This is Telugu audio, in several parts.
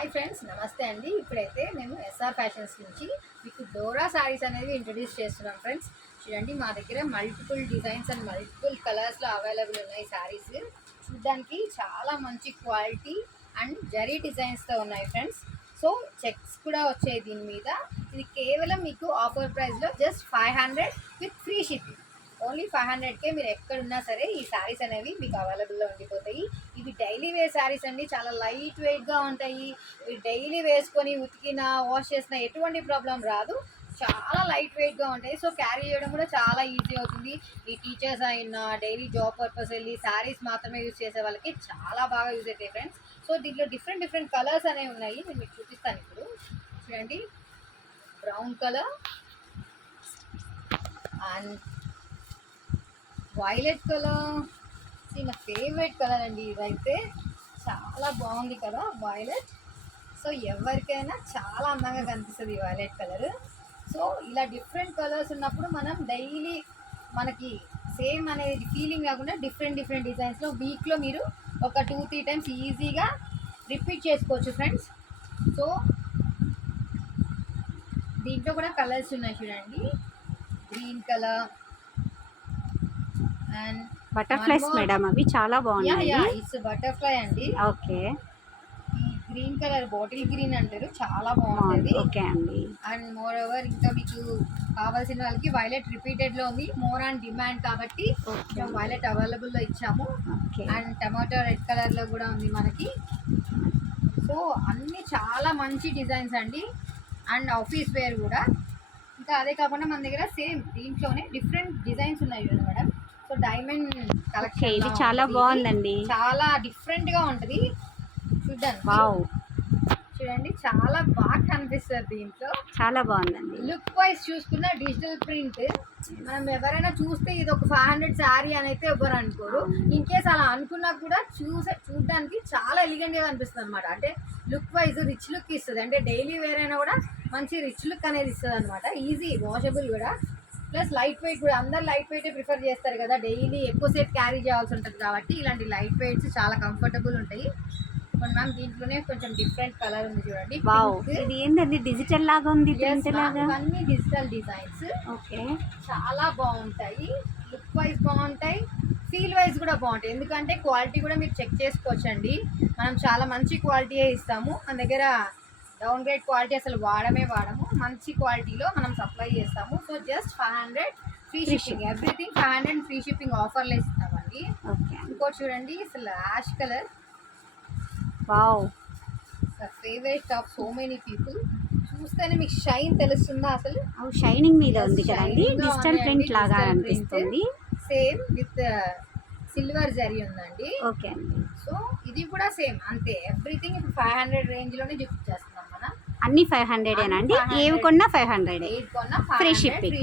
హాయ్ ఫ్రెండ్స్, నమస్తే అండి. ఇప్పుడైతే మేము ఎస్ఆర్ ఫ్యాషన్స్ నుంచి మీకు డోరా శారీస్ అనేది ఇంట్రడ్యూస్ చేస్తున్నాం ఫ్రెండ్స్. చూడండి, మా దగ్గర మల్టిపుల్ డిజైన్స్ అండ్ మల్టిపుల్ కలర్స్లో అవైలబుల్ ఉన్నాయి శారీస్. చూడడానికి చాలా మంచి క్వాలిటీ అండ్ జరీ డిజైన్స్తో ఉన్నాయి ఫ్రెండ్స్. సో చెక్స్ కూడా వచ్చాయి దీని మీద. ఇది కేవలం మీకు ఆఫర్ ప్రైస్లో just 500 with free shipping. Only 500కే మీరు ఎక్కడున్నా సరే ఈ శారీస్ అనేవి మీకు అవైలబుల్లో ఉండిపోతాయి. ఇవి డైలీ వేర్ శారీస్ అండి, చాలా లైట్ వెయిట్గా ఉంటాయి. ఇవి డైలీ వేసుకొని ఉతికినా వాష్ చేసినా ఎటువంటి ప్రాబ్లం రాదు. చాలా లైట్ వెయిట్గా ఉంటాయి. సో క్యారీ చేయడం కూడా చాలా ఈజీ అవుతుంది. ఈ టీచర్స్ అయినా డైలీ జాబ్ పర్పస్ వెళ్ళి శారీస్ మాత్రమే యూజ్ చేసే వాళ్ళకి చాలా బాగా యూజ్ అవుతాయి ఫ్రెండ్స్. సో దీంట్లో డిఫరెంట్ కలర్స్ అనేవి ఉన్నాయి. నేను మీకు చూపిస్తాను ఇప్పుడు. చూడండి, brown colour and violet colour. నా ఫేవరెట్ కలర్ అండి ఇదైతే. చాలా బాగుంది కదా వైలెట్. సో ఎవరికైనా చాలా అందంగా కనిపిస్తుంది ఈ వైలెట్ కలర్. సో ఇలా డిఫరెంట్ కలర్స్ ఉన్నప్పుడు మనం డైలీ మనకి సేమ్ అనేది ఫీలింగ్ కాకుండా డిఫరెంట్ డిజైన్స్లో వీక్లో మీరు ఒక 2-3 టైమ్స్ ఈజీగా రిపీట్ చేసుకోవచ్చు ఫ్రెండ్స్. సో దీంట్లో కూడా కలర్స్ ఉన్నాయి చూడండి. Green colour and butterflies madam, అవి చాలా బాగున్నాయి. ఇట్స్ బటర్ఫ్లై అండి. ఓకే, ఈ గ్రీన్ కలర్ బాటిల్ గ్రీన్ అంటారు, చాలా బాగుంటుంది. ఓకే అండి. అండ్ మోర్ ఓవర్ ఇంకా మీకు కావాల్సిన వాళ్ళకి వైలెట్ రిపీటెడ్లో ఉంది. మోర్ ఆన్ డిమాండ్ కాబట్టి మేము వైలెట్ అవైలబుల్లో ఇచ్చాము. అండ్ టమాటో రెడ్ కలర్లో కూడా ఉంది మనకి. సో అన్నీ చాలా మంచి డిజైన్స్ అండి. అండ్ ఆఫీస్ వేర్ కూడా. ఇంకా అదే కాకుండా మన దగ్గర సేమ్ దీంట్లోనే డిఫరెంట్ డిజైన్స్ ఉన్నాయి చూడండి మేడం. సో డైమండ్ కలెక్షన్ ఇది చాలా బాగుందండి, చాలా డిఫరెంట్గా ఉంటుంది చూడండి. చూడండి, చాలా బాగా కనిపిస్తుంది దీంట్లో. చాలా బాగుందండి. లుక్ వైజ్ చూసుకున్న డిజిటల్ ప్రింట్. మనం ఎవరైనా చూస్తే ఇది ఒక 500 శారీ అని అయితే ఎవరు అనుకోరు. ఇన్ కేస్ అలా అనుకున్నా కూడా చూడడానికి చాలా ఎలిగెంట్గా కనిపిస్తుంది అనమాట. అంటే లుక్ వైజ్ రిచ్ లుక్ ఇస్తుంది. అంటే డైలీ వేర్ అయినా కూడా మంచి రిచ్ లుక్ అనేది ఇస్తుంది అనమాట. ఈజీ వాషబుల్ కూడా, ప్లస్ లైట్ వెయిట్ కూడా. అందరు లైట్ వెయిటే ప్రిఫర్ చేస్తారు కదా, డైలీ ఎక్కువసేపు క్యారీ చేయాల్సి ఉంటుంది కాబట్టి ఇలాంటి లైట్ వెయిట్స్ చాలా కంఫర్టబుల్ ఉంటాయి. మ్యామ్ దీంట్లోనే కొంచెం డిఫరెంట్ కలర్ ఉంది చూడండి. ఇది ఏంటండి, డిజిటల్ లాగా ఉంది. ఇవన్నీ డిజిటల్ డిజైన్స్. ఓకే, చాలా బాగుంటాయి. లుక్ వైజ్ బాగుంటాయి, ఫీల్ వైజ్ కూడా బాగుంటాయి. ఎందుకంటే క్వాలిటీ కూడా మీరు చెక్ చేసుకోవచ్చండి. మనం చాలా మంచి క్వాలిటీయే ఇస్తాము. మన దగ్గర డౌన్ గ్రేడ్ క్వాలిటీ అసలు వాడము. మంచి క్వాలిటీలో మనం సప్లై చేస్తాము. So just 500 free shipping. Everything 500 free shipping ఆఫర్లో ఇస్తామండి. ఇంకోటి చూడండి, అసలు ash colour. Wow, favourite of so many people. చూస్తేనే మీకు షైన్ తెలుస్తుందా? అసలు షైనింగ్ మీద ఉంది కదండి, డిజిటల్ ప్రింట్ లాగా అనిపిస్తుంది. సేమ్ విత్ సిల్వర్ జరీ ఉందండి. ఓకే అండి. సో ఇది కూడా సేమ్ అంతే. ఎవ్రీథింగ్ ఇప్పుడు 500 రేంజ్లోనే చూపించేస్తున్నాం మనం. అన్ని 500 అండి. ఏవి కొన్నా 500, ఏది కొన్నా ఫ్రీ షిప్పింగ్.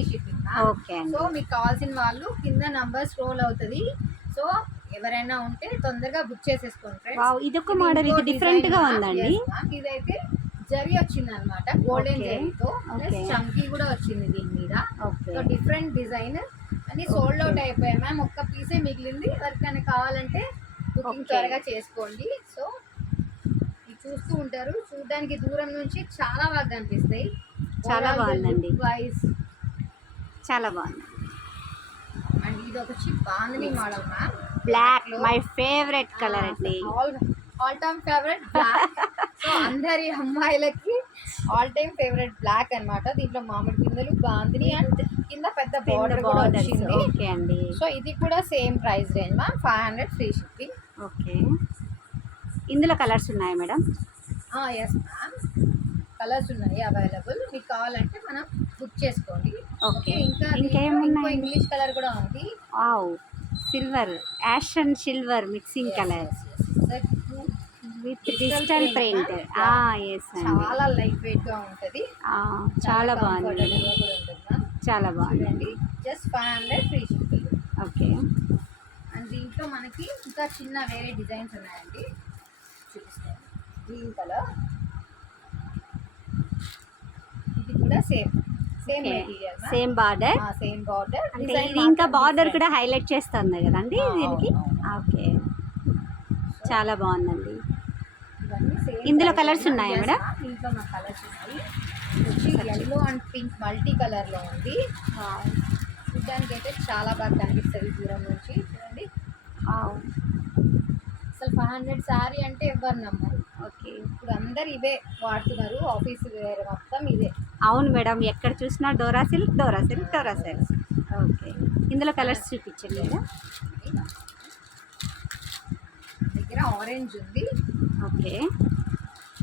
ఓకే అండి. సో మీకు కావాల్సిన వాళ్ళు కింద నంబర్ స్క్రోల్ అవుతుంది. సో ఎవరైనా ఉంటే తొందరగా బుక్ చేసేసుకోండి ఫ్రెండ్స్. ఇదొక మోడల్, ఇది డిఫరెంట్ గా ఉందండి. ఇదైతే జరీ వచ్చింది అనమాట, గోల్డెన్ జరీతో. చంకీ కూడా వచ్చింది దీని మీద. సో డిఫరెంట్ డిజైన్ అని సోల్డ్ అవుట్ అయిపోయాయి మ్యామ్. ఒక్క పీసే మిగిలింది. ఎవరికైనా కావాలంటే బుకింగ్ త్వరగా చేసుకోండి. సో ఇది చూస్తూ ఉంటారు, చూడడానికి దూరం నుంచి చాలా బాగా కనిపిస్తాయి. చాలా బాగుందండి, వైజ్ చాలా బాగుంది. అండ్ ఇది ఒక bandhani model ma'am. Black my favourite colour అండి. All time favourite black. So అందరి అమ్మాయిలకి ఆల్ టైమ్ ఫేవరెట్ బ్లాక్ అన్నమాట. దీంట్లో మామిడి పిందెలు, బాందిని అండ్ కింద పెద్ద బార్డర్ కూడా వచ్చింది. ఓకే అండి. సో ఇది కూడా same price range ma'am, 500 free shipping. Okay, ఇందులో కలర్స్ ఉన్నాయా మేడం? ఎస్ మ్యామ్, కలర్స్ ఉన్నాయి అవైలబుల్. మీకు కావాలంటే మనం బుక్ చేసుకోండి. ఓకే, ఇంకా ఇంగ్లీష్ కలర్ కూడా ఉంది. Silver, ash and silver mixing colour with digital print. చాలా లైట్ వెయిట్ గా ఉంటుంది. చాలా బాగుంది, చాలా బాగుంది. Just 500 free shipping. Okay, and దీంట్లో మనకి ఇంకా చిన్న వేరే డిజైన్స్ ఉన్నాయండి, చూపిస్తాను. గ్రీన్ కలర్, ఇది కూడా సేమ్ మెటీరియల్, సేమ్ బార్డర్. అంటే ఇది ఇంకా బార్డర్ కూడా హైలైట్ చేస్తుంది కదండి దీనికి. ఓకే, చాలా బాగుందండి. ఇందులో colours ఉన్నాయా మేడం? ఇంట్లో మా కలర్స్ ఉన్నాయి. వచ్చి ఎల్లో అండ్ పింక్ మల్టీ కలర్లో ఉంది. చూడ్డానికి అయితే చాలా బాగా కనిపిస్తుంది దూరం నుంచి. చూడండి అసలు 500 శారీ అంటే ఎవరు నమ్మరు. ఓకే. ఇప్పుడు అందరు ఇవే వాడుతున్నారు, ఆఫీస్ వేర్ మొత్తం ఇదే. అవును మేడం, ఎక్కడ చూసినా Dora silk Dora silk Dora silk. Okay, ఇందులో కలర్స్ చూపించండి మేడం. దగ్గర ఆరెంజ్ ఉంది ఓకే,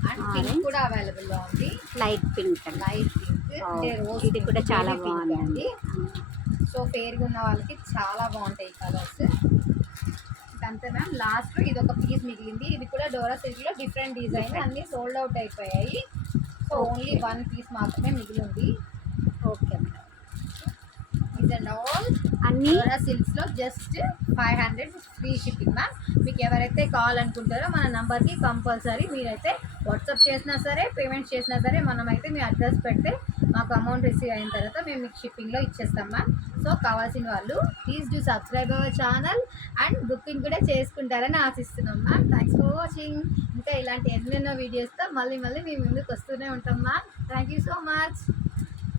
అండ్ పింక్ కూడా అవైలబుల్లో ఉంది. Light pink. లైట్ పింక్ అంటే రోజ్ ఇది కూడా చాలా బాగుందండి. సో ఫేర్గా ఉన్న వాళ్ళకి చాలా బాగుంటాయి ఈ కలర్స్. అంతే మ్యామ్. లాస్ట్ ఇది ఒక పీస్ మిగిలింది. ఇది కూడా డోరా సిల్క్లో డిఫరెంట్ డిజైన్, అన్నీ సోల్డ్ అవుట్ అయిపోయాయి. సో ఓన్లీ 1 పీస్ మాత్రమే మిగిలింది. ఓకే మేడం, ఇస్ అండ్ ఆల్ అన్నీ డోరా సిల్క్స్లో జస్ట్ 500 ఫ్రీ షిప్పింగ్ మ్యామ్. మీకు ఎవరైతే కావాలనుకుంటారో మన నంబర్కి కంపల్సరీ మీరైతే వాట్సాప్ చేసినా సరే, పేమెంట్ చేసినా సరే, మనమైతే మీ అడ్రస్ పెడితే మాకు అమౌంట్ రిసీవ్ అయిన తర్వాత మేము మీకు షిప్పింగ్లో ఇచ్చేస్తాం మ్యామ్. సో కావాల్సిన వాళ్ళు please do subscribe our channel and booking కూడా చేసుకుంటారని ఆశిస్తున్నాం మ్యామ్. Thanks for watching. ఇంకా ఇలాంటి ఎన్నెన్నో వీడియోస్తో మళ్ళీ మీ ముందుకు వస్తూనే ఉంటాం ma'am. Thank you so much.